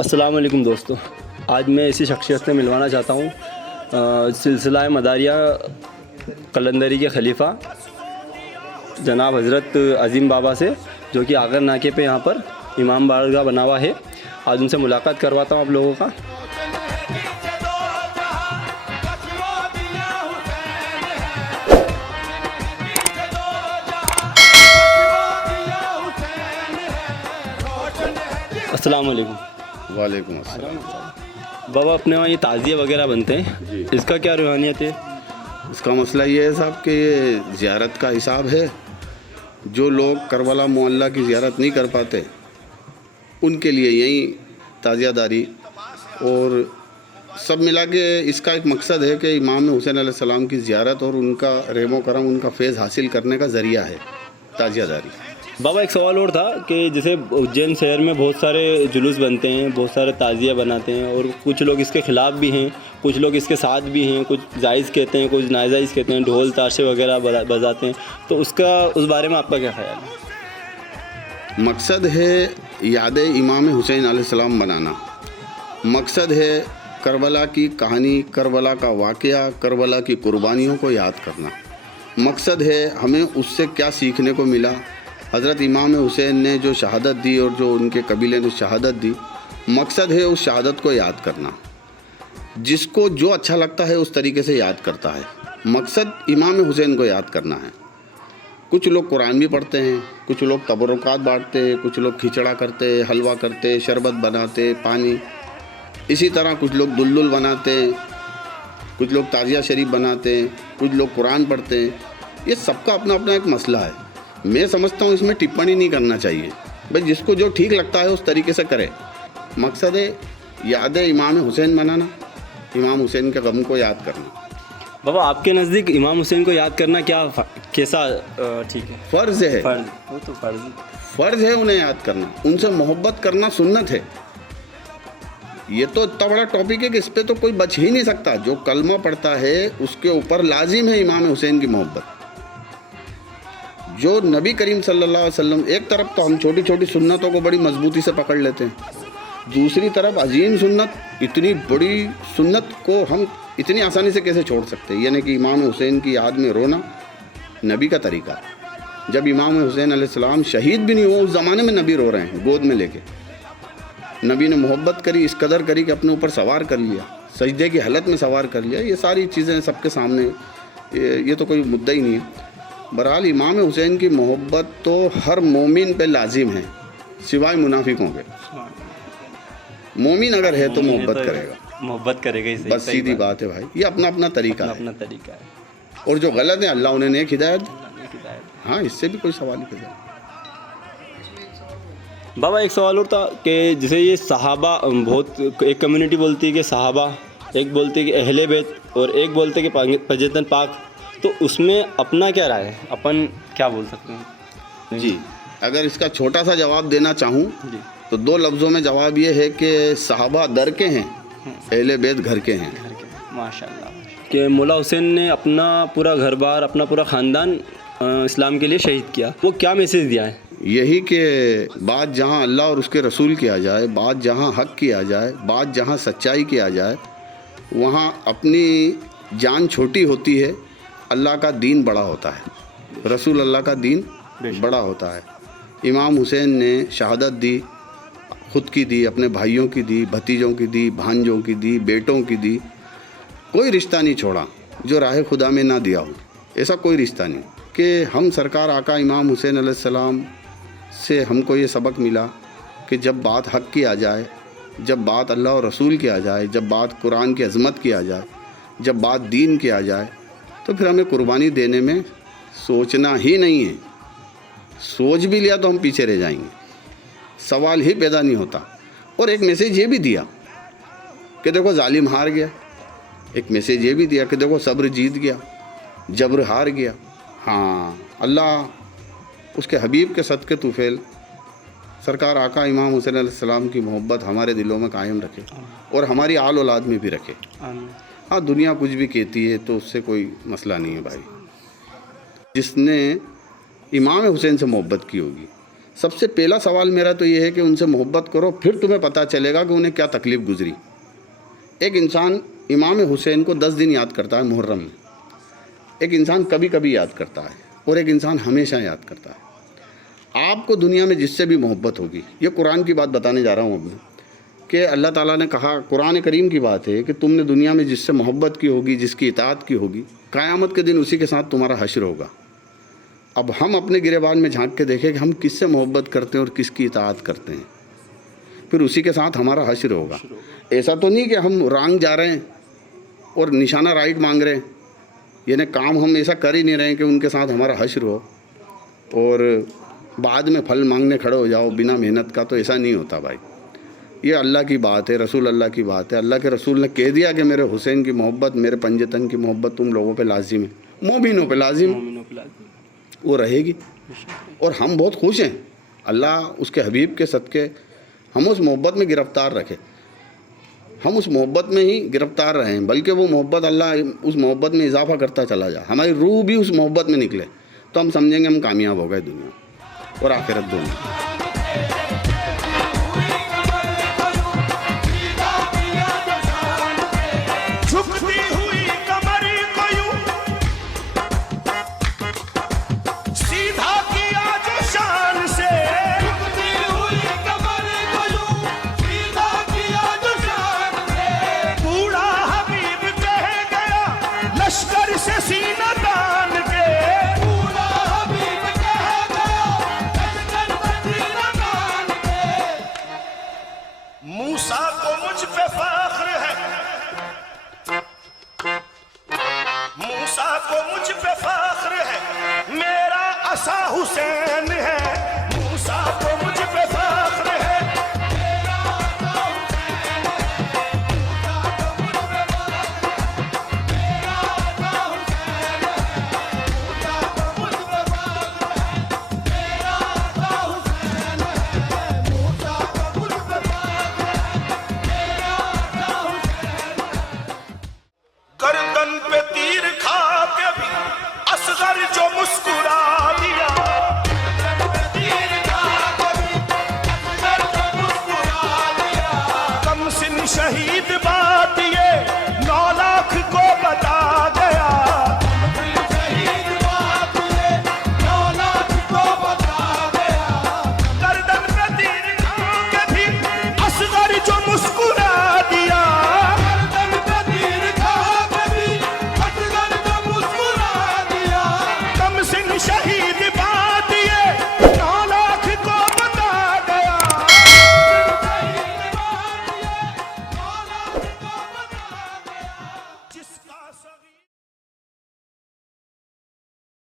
السلام علیکم دوستو، آج میں اسی شخصیت سے ملوانا چاہتا ہوں سلسلہ مداریہ قلندری کے خلیفہ جناب حضرت عظیم بابا سے، جو کہ آغر ناکے پہ یہاں پر امام بارگاہ بنا ہوا ہے۔ آج ان سے ملاقات کرواتا ہوں آپ لوگوں کا۔ السلام علیکم۔ وعلیکم السلام۔ بابا، اپنے وہاں یہ تعزیے وغیرہ بنتے ہیں، جی، اس کا کیا روحانیت ہے؟ اس کا مسئلہ یہ ہے صاحب کہ یہ زیارت کا حساب ہے۔ جو لوگ کربلا معلیٰ کی زیارت نہیں کر پاتے ان کے لیے یہیں تعزیہ داری، اور سب ملا کے اس کا ایک مقصد ہے کہ امام حسین علیہ السلام کی زیارت اور ان کا رحم و کرم، ان کا فیض حاصل کرنے کا ذریعہ ہے تعزیہ داری۔ بابا، ایک سوال اور تھا کہ جیسے اجین شہر میں بہت سارے جلوس بنتے ہیں، بہت سارے تعزیہ بناتے ہیں، اور کچھ لوگ اس کے خلاف بھی ہیں، کچھ لوگ اس کے ساتھ بھی ہیں، کچھ جائز کہتے ہیں، کچھ ناجائز کہتے ہیں، ڈھول تاشے وغیرہ بجاتے ہیں، تو اس بارے میں آپ کا کیا خیال ہے؟ مقصد ہے یاد امام حسین علیہ السلام بنانا، مقصد ہے کربلا کی کہانی، کربلا کا واقعہ، کربلا کی قربانیوں کو یاد کرنا، مقصد ہے ہمیں اس سے کیا سیکھنے کو ملا۔ حضرت امام حسین نے جو شہادت دی اور جو ان کے قبیلے نے شہادت دی، مقصد ہے اس شہادت کو یاد کرنا۔ جس کو جو اچھا لگتا ہے اس طریقے سے یاد کرتا ہے، مقصد امام حسین کو یاد کرنا ہے۔ کچھ لوگ قرآن بھی پڑھتے ہیں، کچھ لوگ تبرکات بانٹتے ہیں، کچھ لوگ کھچڑا کرتے، حلوہ کرتے، شربت بناتے، پانی، اسی طرح کچھ لوگ دلدل بناتے ہیں، کچھ لوگ تعزیہ شریف بناتے ہیں، کچھ لوگ قرآن پڑھتے ہیں۔ یہ سب کا اپنا اپنا ایک مسئلہ ہے۔ میں سمجھتا ہوں اس میں ٹپڑی نہیں کرنا چاہیے، بھائی جس کو جو ٹھیک لگتا ہے اس طریقے سے کرے۔ مقصد ہے یاد امام حسین بنانا، امام حسین کے غم کو یاد کرنا۔ بابا، آپ کے نزدیک امام حسین کو یاد کرنا کیسا ٹھیک ہے؟ فرض ہے، وہ تو فرض ہے انہیں یاد کرنا، ان سے محبت کرنا سنت ہے۔ یہ تو اتنا بڑا ٹاپک ہے کہ اس پہ تو کوئی بچ ہی نہیں سکتا۔ جو کلمہ پڑھتا ہے اس کے اوپر لازم ہے امام حسین کی محبت۔ جو نبی کریم صلی اللہ علیہ وسلم، ایک طرف تو ہم چھوٹی چھوٹی سنتوں کو بڑی مضبوطی سے پکڑ لیتے ہیں، دوسری طرف عظیم سنت، اتنی بڑی سنت کو ہم اتنی آسانی سے کیسے چھوڑ سکتے ہیں؟ یعنی کہ امام حسین کی یاد میں رونا نبی کا طریقہ ہے۔ جب امام حسین علیہ السلام شہید بھی نہیں ہو، اس زمانے میں نبی رو رہے ہیں گود میں لے کے۔ نبی نے محبت کری، اس قدر کری کہ اپنے اوپر سوار کر لیا، سجدے کی حالت میں سوار کر لیا۔ یہ ساری چیزیں سب کے سامنے، یہ تو کوئی مدعا ہی نہیں ہے۔ بہرحال امام حسین کی محبت تو ہر مومن پہ لازم ہے سوائے منافقوں کے۔ مومن اگر ہے تو محبت کرے گا، بس سیدھی بات ہے بھائی۔ یہ اپنا اپنا طریقہ ہے، اور جو غلط ہے اللہ انہیں نیک ہدایت دے۔ ہاں، اس سے بھی کوئی سوال نہیں پیدا۔ بابا، ایک سوال اور تھا کہ جیسے یہ صحابہ، بہت ایک کمیونٹی بولتی ہے کہ صحابہ، ایک بولتی ہے کہ اہل بیت، اور ایک بولتے ہیں کہ پنجتن پاک، تو اس میں اپنا کیا رائے ہے؟ اپن کیا بول سکتے ہیں؟ جی، اگر اس کا چھوٹا سا جواب دینا چاہوں تو دو لفظوں میں جواب یہ ہے کہ صحابہ در کے ہیں، اہل بیت گھر کے ہیں۔ ماشاء اللہ، کہ مولا حسین نے اپنا پورا گھر بار، اپنا پورا خاندان اسلام کے لیے شہید کیا، وہ کیا میسیج دیا ہے؟ یہی کہ بات جہاں اللہ اور اس کے رسول کی آ جائے، بات جہاں حق کی آ جائے، بات جہاں سچائی کی آ جائے، وہاں اپنی جان چھوٹی ہوتی ہے، اللہ کا دین بڑا ہوتا ہے، رسول اللہ کا دین بڑا ہوتا ہے۔ امام حسین نے شہادت دی، خود کی دی، اپنے بھائیوں کی دی، بھتیجوں کی دی، بھانجوں کی دی، بیٹوں کی دی۔ کوئی رشتہ نہیں چھوڑا جو راہ خدا میں نہ دیا ہو، ایسا کوئی رشتہ نہیں۔ کہ ہم سرکار آقا امام حسین علیہ السلام سے ہم کو یہ سبق ملا کہ جب بات حق کی آ جائے، جب بات اللہ اور رسول کی آ جائے، جب بات قرآن کی عظمت کی آ جائے، جب بات دین کی آ جائے، تو پھر ہمیں قربانی دینے میں سوچنا ہی نہیں ہے۔ سوچ بھی لیا تو ہم پیچھے رہ جائیں گے، سوال ہی پیدا نہیں ہوتا۔ اور ایک میسیج یہ بھی دیا کہ دیکھو ظالم ہار گیا، ایک میسیج یہ بھی دیا کہ دیکھو صبر جیت گیا، جبر ہار گیا۔ ہاں، اللہ اس کے حبیب کے صدقے طفیل سرکار آقا امام حسین علیہ السلام کی محبت ہمارے دلوں میں قائم رکھے، اور ہماری آل اولاد میں بھی رکھے۔ ہاں، دنیا کچھ بھی کہتی ہے تو اس سے کوئی مسئلہ نہیں ہے بھائی۔ جس نے امام حسین سے محبت کی ہوگی، سب سے پہلا سوال میرا تو یہ ہے کہ ان سے محبت کرو، پھر تمہیں پتہ چلے گا کہ انہیں کیا تکلیف گزری۔ ایک انسان امام حسین کو 10 دن یاد کرتا ہے محرم میں، ایک انسان کبھی کبھی یاد کرتا ہے، اور ایک انسان ہمیشہ یاد کرتا ہے۔ آپ کو دنیا میں جس سے بھی محبت ہوگی، یہ قرآن کی بات بتانے جا رہا ہوں اب میں، کہ اللہ تعالیٰ نے کہا، قرآن کریم کی بات ہے کہ تم نے دنیا میں جس سے محبت کی ہوگی، جس کی اطاعت کی ہوگی، قیامت کے دن اسی کے ساتھ تمہارا حشر ہوگا۔ اب ہم اپنے گریبان میں جھانک کے دیکھیں کہ ہم کس سے محبت کرتے ہیں اور کس کی اطاعت کرتے ہیں، پھر اسی کے ساتھ ہمارا حشر ہوگا۔ ایسا تو نہیں کہ ہم رانگ جا رہے ہیں اور نشانہ رائٹ مانگ رہے ہیں، یعنی کام ہم ایسا کر ہی نہیں رہے ہیں کہ ان کے ساتھ ہمارا حشر ہو اور بعد میں پھل مانگنے کھڑے ہو جاؤ بنا محنت کا، تو ایسا نہیں ہوتا بھائی۔ یہ اللہ کی بات ہے، رسول اللہ کی بات ہے۔ اللہ کے رسول نے کہہ دیا کہ میرے حسین کی محبت، میرے پنجتن کی محبت تم لوگوں پہ لازم ہے، مومنوں پہ لازم ہے، وہ رہے گی۔ اور ہم بہت خوش ہیں، اللہ اس کے حبیب کے صدقے ہم اس محبت میں گرفتار رکھے، ہم اس محبت میں ہی گرفتار رہیں، بلکہ وہ محبت اللہ اس محبت میں اضافہ کرتا چلا جائے، ہماری روح بھی اس محبت میں نکلے، تو ہم سمجھیں گے ہم کامیاب ہو گئے دنیا اور آخرت دونوں۔ موسیٰ کو مجھ پہ فخر ہے، موسیٰ کو مجھ پہ فخر ہے، میرا عصا حسین ہے۔ موسیٰ کو مجھ پہ فخر ہے، میرا عصا حسین ہے۔ موسیٰ کو مجھ پہ فخر ہے، میرا عصا حسین ہے۔ موسیٰ کو مجھ پہ فخر ہے، میرا عصا حسین ہے۔ موسیٰ کو مجھ پہ گردن پہ تیر کھا کے بھی اصغر جو مسکرا دیا، گردن پہ تیر کھا کے بھی اصغر جو مسکرا دیا، کم سن شہید